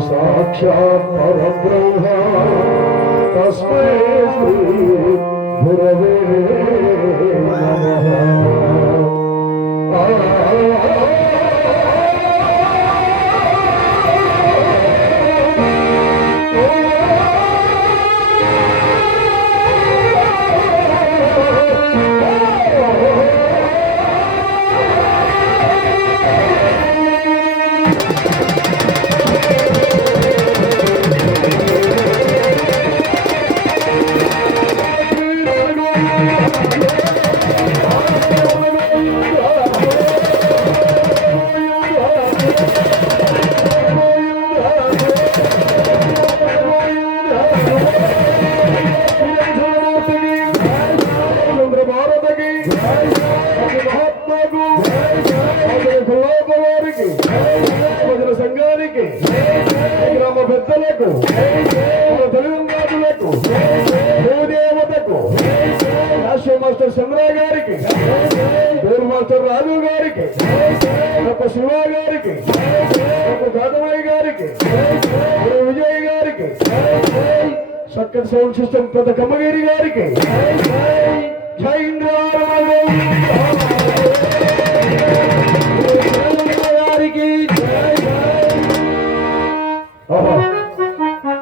साक्षात् परब्रह्म तस्मै श्री गुरवे नमः। సంఘానికి గ్రామ పెద్దలకు తెలుగులకు భూదేవతకు రాష్ట్ర మాస్టర్ చంద్ర గారికి పేరు మాస్టర్ రాజు గారికి గొప్ప శివ గారికి గొప్ప గాదమయ్య గారికి విజయ్ గారికి చక్కటి సౌండ్ సిస్టమ్ పెద్ద కమ్మగిరి గారికి జై ఇంద్ర